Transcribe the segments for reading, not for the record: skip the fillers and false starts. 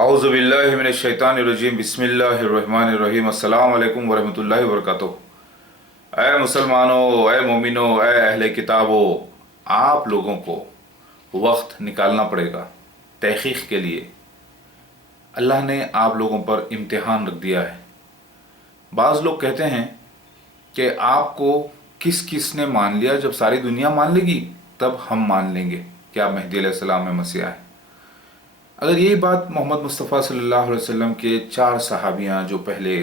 औज़ु बिल्लाहि मिनश शैतानिर रजीम बिस्मिल्लाहिर रहमानिर रहीम अस्सलामु अलैकुम वरहमतुल्लाहि वबरकातुहू। ऐ मुसलमानों, ऐ मोमिनों, ऐ अहले किताबो, आप लोगों को वक्त निकालना पड़ेगा तहक़ीक़ के लिए। अल्लाह ने आप लोगों पर इम्तिहान रख दिया है। बाज़ लोग कहते हैं कि आपको किस किस ने मान लिया, जब सारी दुनिया मान लेगी तब हम मान लेंगे कि आप मेहदी अलैहिस्सलाम में मसीहा है। अगर यही बात मोहम्मद मुस्तफ़ा सल्लल्लाहु अलैहि वसल्लम के 4 सहाबियाँ जो पहले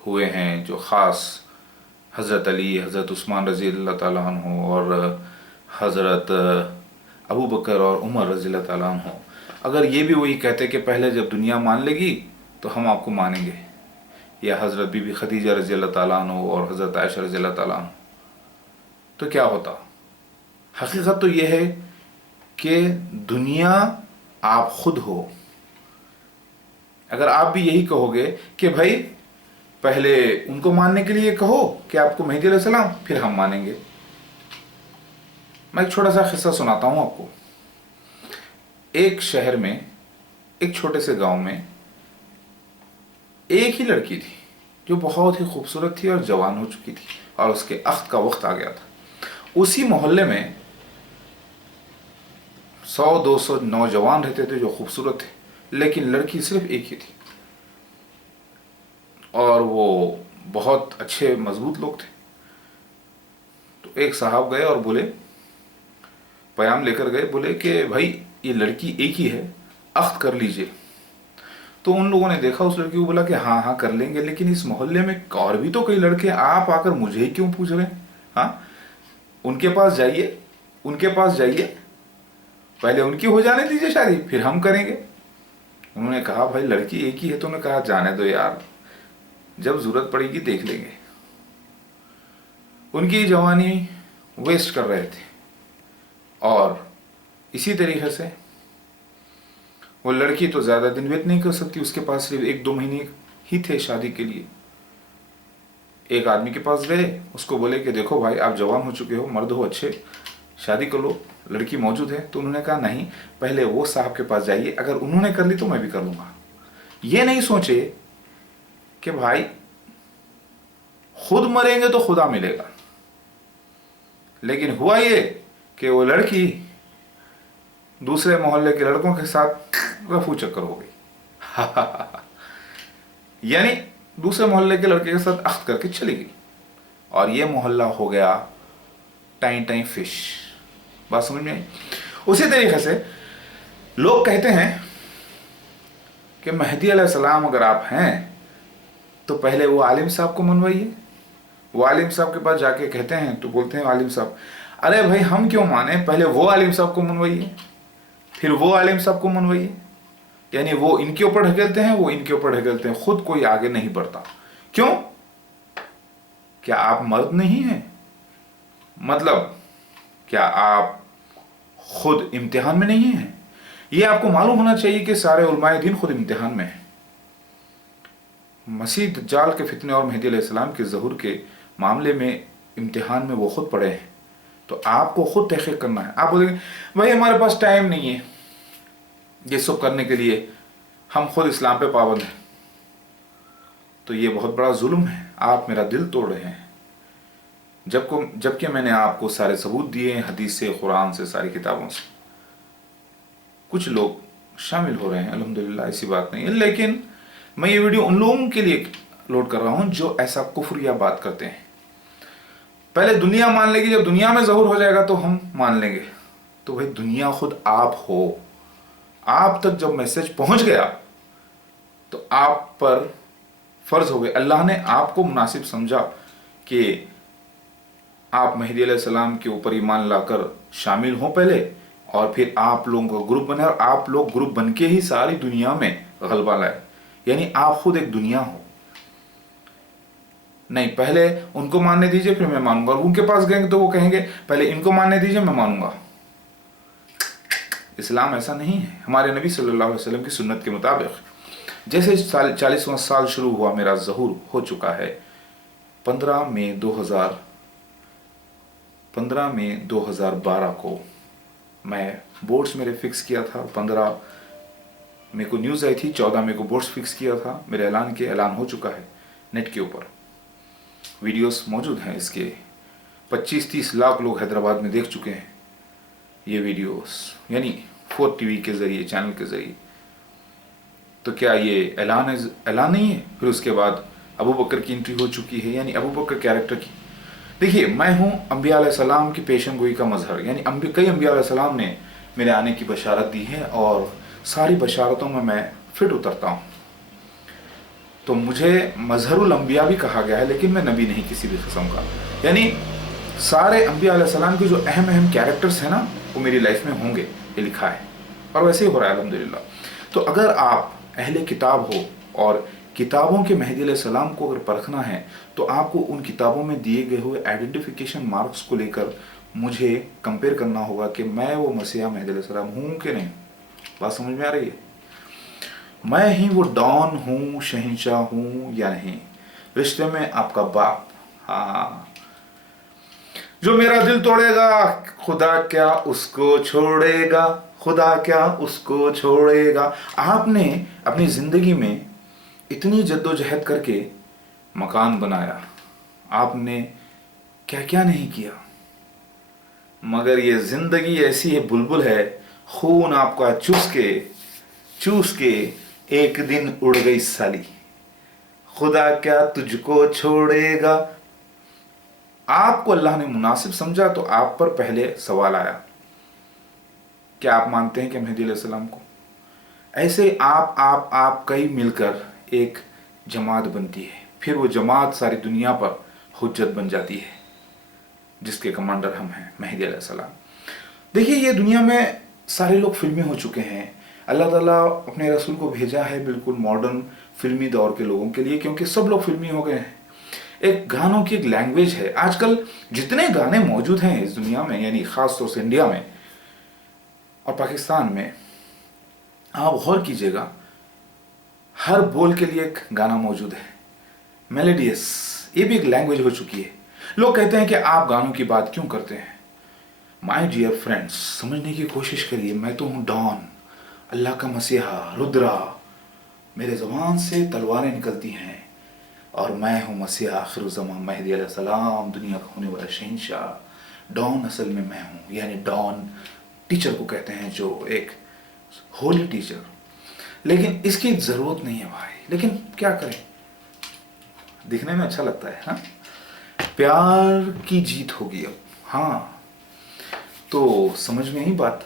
हुए हैं, जो ख़ास हज़रत अली, हज़रत उस्मान रज़ी अल्लाह ताला अन्हु और हज़रत अबू बकर और उमर रज़ी अल्लाह ताला अन्हु, अगर ये भी वही कहते कि पहले जब दुनिया मान लेगी तो हम आपको मानेंगे, या हज़रत बीबी खदीजा रज़ी अल्लाह ताला अन्हु और हज़रत आयशा रज़ी अल्लाह ताला अन्हु, तो क्या होता? हकीकत तो ये है कि दुनिया आप खुद हो। अगर आप भी यही कहोगे कि भाई पहले उनको मानने के लिए कहो कि आपको मेहदी अलैहिस्सलाम, फिर हम मानेंगे। मैं एक छोटा सा किस्सा सुनाता हूँ आपको। एक शहर में, एक छोटे से गांव में एक ही लड़की थी जो बहुत ही खूबसूरत थी और जवान हो चुकी थी और उसके अख्त का वक्त आ गया था। उसी मोहल्ले में 100-200 नौजवान रहते थे जो खूबसूरत थे, लेकिन लड़की सिर्फ एक ही थी और वो बहुत अच्छे मजबूत लोग थे। तो एक साहब गए और बोले, पैगाम लेकर गए, बोले कि भाई ये लड़की एक ही है, अख्त कर लीजिए। तो उन लोगों ने देखा उस लड़की को, बोला कि हाँ हाँ कर लेंगे, लेकिन इस मोहल्ले में और भी तो कई लड़के, आप आकर मुझे ही क्यों पूछ रहे हैं? हाँ, उनके पास जाइए, उनके पास जाइए, पहले उनकी हो जाने दीजिए शादी, फिर हम करेंगे। उन्होंने कहा भाई लड़की एक ही है। तो उन्होंने कहा जाने दो यार, जब जरूरत पड़ेगी देख लेंगे। उनकी जवानी वेस्ट कर रहे थे और इसी तरीके से वो लड़की तो ज़्यादा दिन वेट नहीं कर सकती, उसके पास सिर्फ 1-2 महीने ही थे शादी के लिए। एक आदमी के पास गए, उसको बोले कि देखो भाई आप जवान हो चुके हो, मर्द हो अच्छे, शादी कर लो, लड़की मौजूद है। तो उन्होंने कहा नहीं, पहले वो साहब के पास जाइए, अगर उन्होंने कर ली तो मैं भी कर लूँगा। ये नहीं सोचे कि भाई खुद मरेंगे तो खुदा मिलेगा। लेकिन हुआ ये कि वो लड़की दूसरे मोहल्ले के लड़कों के साथ रफू चक्कर हो गई। यानी दूसरे मोहल्ले के लड़के के साथ अख्त करके चली गई और ये मोहल्ला हो गया टाइन टाइन फिश। बात समझ में आई? उसी तरीके से लोग कहते हैं कि मेहदी अलैहिस्सलाम अगर आप हैं तो पहले वो आलिम साहब को मनवाइए। वो आलिम साहब के पास जाके कहते हैं तो बोलते हैं आलिम साहब, अरे भाई हम क्यों माने, पहले वो आलिम साहब को मनवाइए, फिर वो आलिम साहब को मनवाइए। यानी वो इनके ऊपर ढकेलते हैं, वो इनके ऊपर ढकेलते हैं, खुद कोई आगे नहीं बढ़ता। क्यों? क्या आप मर्द नहीं हैं? मतलब क्या आप खुद इम्तिहान में नहीं हैं? ये आपको मालूम होना चाहिए कि सारे उलमाए दीन खुद इम्तिहान में हैं। मसीह दज्जाल के फितने और मेहदी अलैहिस्सलाम के ज़हूर के मामले में इम्तिहान में वो खुद पड़े हैं। तो आपको खुद तहक़ीक़ करना है। आप बोलेंगे भाई हमारे पास टाइम नहीं है ये सब करने के लिए, हम खुद इस्लाम पे पाबंद हैं। तो ये बहुत बड़ा जुल्म है, आप मेरा दिल तोड़ रहे हैं। जबकि मैंने आपको सारे सबूत दिए हैं, हदीस से, कुरान से, सारी किताबों से। कुछ लोग शामिल हो रहे हैं, अल्हम्दुलिल्लाह, ऐसी बात नहीं है, लेकिन मैं ये वीडियो उन लोगों के लिए लोड कर रहा हूँ जो ऐसा कुफ्र या बात करते हैं। पहले दुनिया मान लेगी, जब दुनिया में ज़हूर हो जाएगा तो हम मान लेंगे। तो भाई दुनिया खुद आप हो, आप तक जब मैसेज पहुंच गया तो आप पर फर्ज हो गए। अल्लाह ने आपको मुनासिब समझा कि आप मेहदी अलैहिस्सलाम के ऊपर ईमान लाकर शामिल हों पहले, और फिर आप लोगों का ग्रुप बने और आप लोग ग्रुप बन के ही सारी दुनिया में गलबा लाए। यानी आप खुद एक दुनिया हो। नहीं, पहले उनको मानने दीजिए फिर मैं मानूंगा। उनके पास गएंगे तो वो कहेंगे पहले इनको मानने दीजिए मैं मानूंगा। इस्लाम ऐसा नहीं है। हमारे नबी सल्लल्लाहु अलैहि वसल्लम की सुन्नत के मुताबिक जैसे 40वां साल शुरू हुआ, मेरा ज़हूर हो चुका है 15 मई 2012 को। मैं बोर्ड्स मेरे फिक्स किया था 15 मेरे को न्यूज़ आई थी 14 मई को बोर्ड्स फिक्स किया था, मेरे ऐलान हो चुका है, नेट के ऊपर वीडियोस मौजूद हैं इसके, 25-30 लाख लोग हैदराबाद में देख चुके हैं ये वीडियोस, यानी 4 टीवी के ज़रिए, चैनल के ज़रिए। तो क्या ये ऐलान नहीं है? फिर उसके बाद अबू बकर की एंट्री हो चुकी है, यानी अबू बकर कैरेक्टर की। देखिए, मैं हूँ अम्बिया अलैहिस्सलाम की पेशन गोई का मजहर, यानी कई अम्बिया अलैहिस्सलाम ने मेरे आने की बशारत दी है और सारी बशारतों में मैं फिट उतरता हूँ। तो मुझे मजहरुल अम्बिया भी कहा गया है, लेकिन मैं नबी नहीं किसी भी किस्म का। यानी सारे अम्बिया अलैहिस्सलाम के जो अहम अहम कैरेक्टर्स हैं ना, वो मेरी लाइफ में होंगे, ये लिखा है और वैसे ही हो रहा है अल्हम्दुलिल्लाह। तो अगर आप अहले किताब हो और किताबों के मेहदी अलैहिस्सलाम को अगर परखना है, तो आपको उन किताबों में दिए गए हुए आइडेंटिफिकेशन मार्क्स को लेकर मुझे कंपेयर करना होगा कि मैं वो मसीहा मेहदी अलैहिस्सलाम हूँ कि नहीं। बात समझ में आ रही है? मैं ही वो डॉन हूँ, शहंशाह हूँ या नहीं। रिश्ते में आपका बाप, हाँ, जो मेरा दिल तोड़ेगा, खुदा क्या उसको छोड़ेगा, खुदा क्या उसको छोड़ेगा। आपने अपनी जिंदगी में इतनी जद्दोजहद करके मकान बनाया, आपने क्या क्या नहीं किया, मगर ये जिंदगी ऐसी है, बुलबुल है, खून आपका चूस के एक दिन उड़ गई साली, खुदा क्या तुझको छोड़ेगा। आपको अल्लाह ने मुनासिब समझा तो आप पर पहले सवाल आया, क्या आप मानते हैं कि मेहदी अलैहिस्सलाम को? ऐसे आप कई मिलकर एक जमात बनती है, फिर वो जमात सारी दुनिया पर हुज्जत बन जाती है, जिसके कमांडर हम हैं, मेहदी अलैहिस्सलाम। देखिए, ये दुनिया में सारे लोग फिल्मी हो चुके हैं। अल्लाह ताला अपने रसूल को भेजा है बिल्कुल मॉडर्न फिल्मी दौर के लोगों के लिए, क्योंकि सब लोग फिल्मी हो गए हैं। एक गानों की एक लैंग्वेज है। आजकल जितने गाने मौजूद हैं इस दुनिया में, यानी ख़ास तौर से इंडिया में और पाकिस्तान में, आप गौर कीजिएगा, हर बोल के लिए एक गाना मौजूद है, मेलोडियस। ये भी एक लैंग्वेज हो चुकी है। लोग कहते हैं कि आप गानों की बात क्यों करते हैं? माय डियर फ्रेंड्स, समझने की कोशिश करिए। मैं तो हूँ डॉन, अल्लाह का मसीहा, रुद्रा। मेरे ज़बान से तलवारें निकलती हैं और मैं हूँ मसीहा आखिरुज़्ज़मान मेहदी अलैहिस्सलाम, दुनिया का होने वाला शहंशाह। डॉन असल में मैं हूँ, यानी डॉन टीचर को कहते हैं, जो एक होली टीचर। लेकिन इसकी ज़रूरत नहीं है भाई, लेकिन क्या करें, दिखने में अच्छा लगता है। हाँ, प्यार की जीत होगी अब। हाँ, तो समझ में आई बात।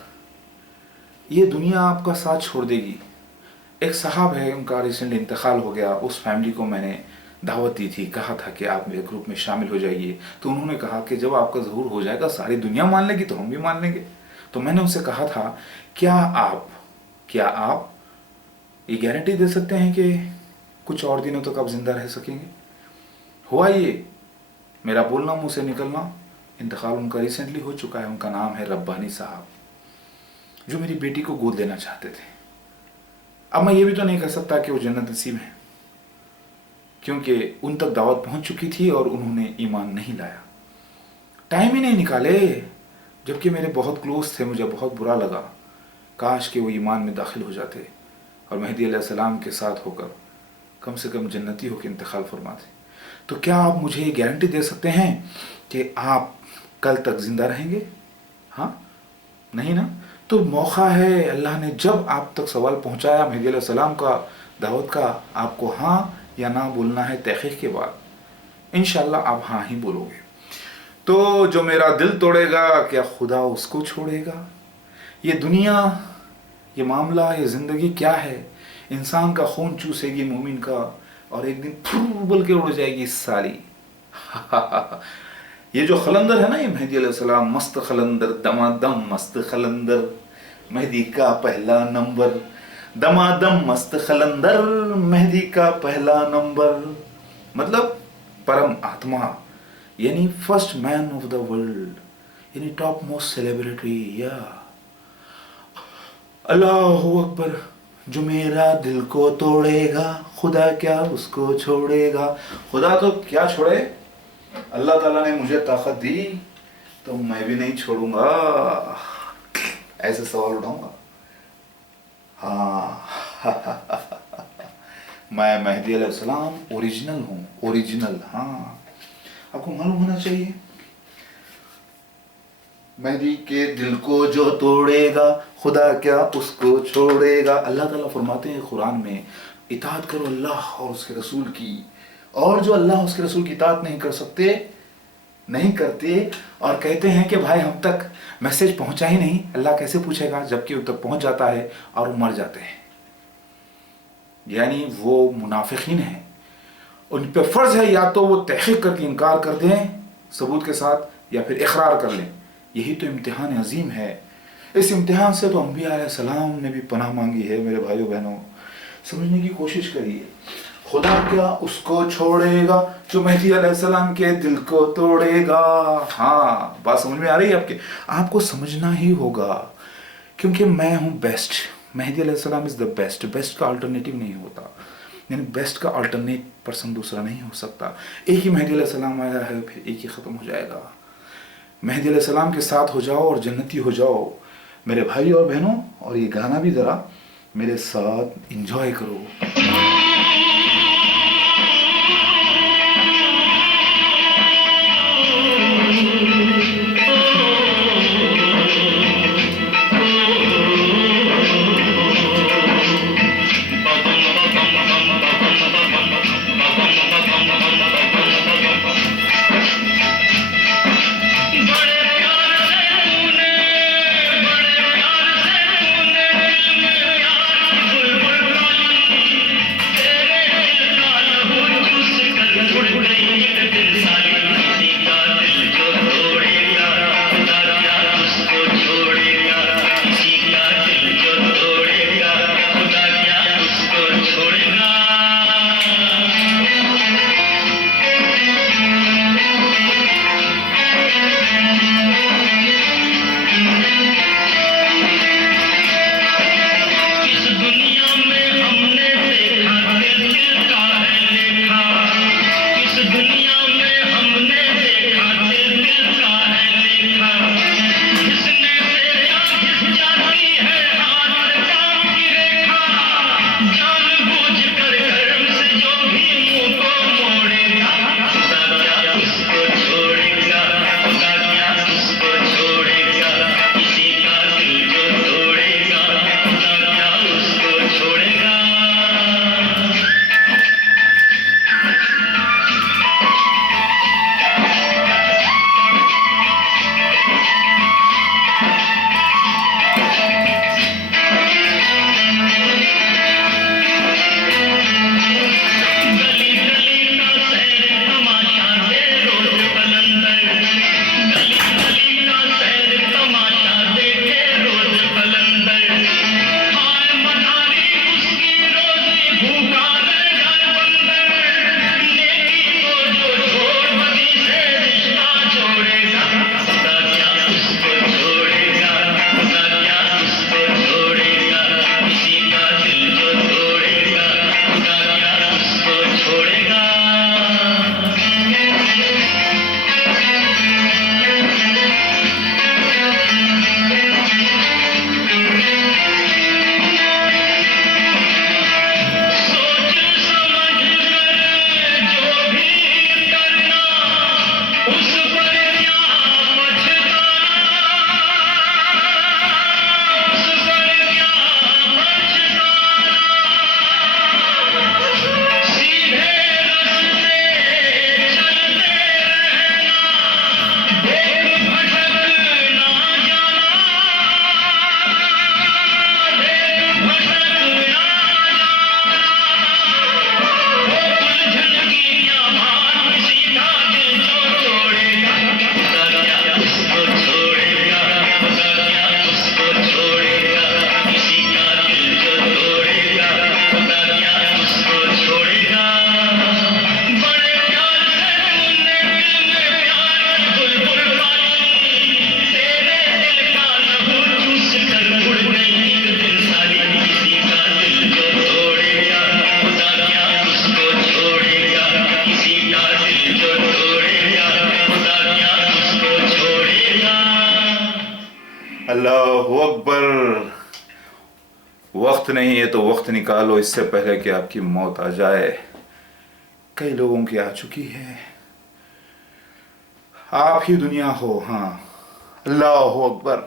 ये दुनिया आपका साथ छोड़ देगी। एक साहब है, उनका रिसेंटली इंतकाल हो गया। उस फैमिली को मैंने दावत दी थी, कहा था कि आप मेरे ग्रुप में शामिल हो जाइए। तो उन्होंने कहा कि जब आपका ज़हूर हो जाएगा, सारी दुनिया मान लेगी तो हम भी मान लेंगे। तो मैंने उनसे कहा था, क्या आप ये गारंटी दे सकते हैं कि कुछ और दिनों तक आप जिंदा रह सकेंगे? हुआ ये मेरा बोलना, मुंह से निकलना। इंतकाल उनका रिसेंटली हो चुका है। उनका नाम है रब्बानी साहब, जो मेरी बेटी को गोद लेना चाहते थे। अब मैं ये भी तो नहीं कह सकता कि वो जन्नत नसीब है, क्योंकि उन तक दावत पहुंच चुकी थी और उन्होंने ईमान नहीं लाया, टाइम ही नहीं निकाले। जबकि मेरे बहुत क्लोज थे, मुझे बहुत बुरा लगा। काश कि वो ईमान में दाखिल हो जाते और मेहदी अलैहिस्सलाम के साथ होकर कम से कम जन्नती होकर इंतकाल फरमाते। तो क्या आप मुझे ये गारंटी दे सकते हैं कि आप कल तक जिंदा रहेंगे? हाँ, नहीं ना? तो मौका है, अल्लाह ने जब आप तक सवाल पहुंचाया मेहदी अलैहिस्सलाम का, दावत का, आपको हाँ या ना बोलना है तहक़ीक़ के बाद। इंशाअल्लाह आप हाँ ही बोलोगे। तो जो मेरा दिल तोड़ेगा, क्या खुदा उसको छोड़ेगा? ये दुनिया, ये मामला, ये ज़िंदगी क्या है? इंसान का खून चूसेगी मोमिन का और एक दिन फुर बोल के उड़ जाएगी साली। ये जो खलंदर है ना, ये मेहदी अलैहिस्सलाम, मस्त खलंदर, दमादम मस्त खलंदर, मेहदी का पहला नंबर, दमादम मस्त खलंदर, मेहदी का पहला नंबर। मतलब परम आत्मा, यानी first man of the world, यानी टॉप मोस्ट सेलिब्रिटी। या अल्लाहु अकबर। जो मेरा दिल को तोड़ेगा, खुदा क्या उसको छोड़ेगा। खुदा तो क्या छोड़े, अल्लाह ताला ने मुझे ताकत दी तो मैं भी नहीं छोड़ूंगा। ऐसे सवाल उठाऊंगा। हाँ। मैं मेहदी अलैहिस्सलाम ओरिजिनल हूँ, ओरिजिनल। हाँ, आपको मालूम होना चाहिए, मेहदी के दिल को जो तोड़ेगा खुदा क्या उसको छोड़ेगा। अल्लाह ताला फरमाते हैं कुरान में, इताअत करो अल्लाह और उसके रसूल की, और जो अल्लाह उसके रसूल की इताअत नहीं करते और कहते हैं कि भाई हम तक मैसेज पहुंचा ही नहीं, अल्लाह कैसे पूछेगा, जबकि उन तक पहुंच जाता है और वो मर जाते हैं। यानी वो मुनाफिकीन हैं, उन पे फर्ज है या तो वो तहकीक करके इनकार कर दें सबूत के साथ, या फिर इकरार कर लें। यही तो इम्तिहान अजीम है। इस इम्तिहान से तो अंबिया अलैहिस्सलाम ने भी पनाह मांगी है। मेरे भाइयों बहनों, समझने की कोशिश करिए, खुदा क्या उसको छोड़ेगा जो मेहदी अलैहिस्सलाम के दिल को तोड़ेगा। हाँ, बात समझ में आ रही है आपके? आपको समझना ही होगा, क्योंकि मैं हूँ बेस्ट, मेहदी अलैहिस्सलाम इज द बेस्ट। बेस्ट का अल्टरनेटिव नहीं होता, यानी बेस्ट का अल्टरनेट पर्सन दूसरा नहीं हो सकता। एक ही मेहदी अलैहिस्सलाम आया है, फिर एक ही ख़त्म हो जाएगा। मेहदी अलैहिस्सलाम के साथ हो जाओ और जन्नती हो जाओ मेरे भाई और बहनों। और ये गाना भी ज़रा मेरे साथ एंजॉय करो। अल्लाहु अकबर। وقت نہیں ہے تو وقت نکالو اس سے پہلے کہ آپ کی موت آ جائے. کئی لوگوں کی آ چکی ہے. آپ ہی دنیا ہو. ہاں، اللہ اکبر.